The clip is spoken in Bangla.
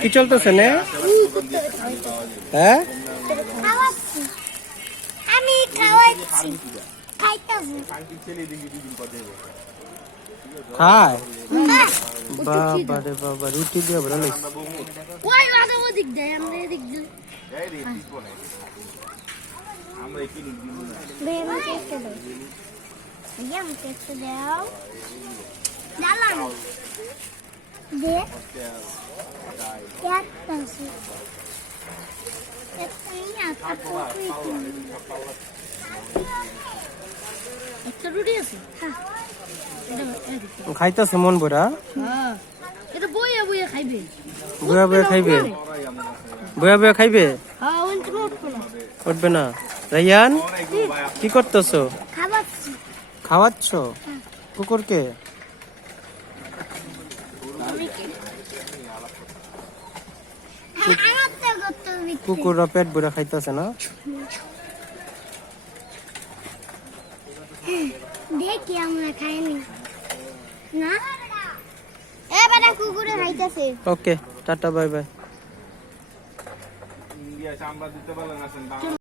কি চলতেছে না? হ্যাঁ আমি খাওয়াচ্ছি খায় বাবা রে বাবা, রুটি দিয়ে ভালো লাগছে। ওই বাবা ওদিক দেয়, আমরা এদিক দিই। আমরা কি দিব না? বেমা কেটে দাও। ইয়াম কেটে দাও। ডালাম। দে। এক পাশে। একটা রুটি আছে? হ্যাঁ। খাইতেছে মন ভরা? হ্যাঁ। এটা বইয়া বইয়া খাইবে। বইয়া বইয়া খাইবে? বইয়া বইয়া খাইবে? হ্যাঁ, ওইটা উঠবে না। উঠবে না? রাইয়ান কি করতেছো? খাওয়াচ্ছি। খাওয়াচ্ছ কুকুরকে? কুকুররা পেট ভরে খাইতেছে না? দেখি আমরা খাইনি না, এবারে কুকুরে খাইতেছে। ওকে, টাটা, বাই বাই।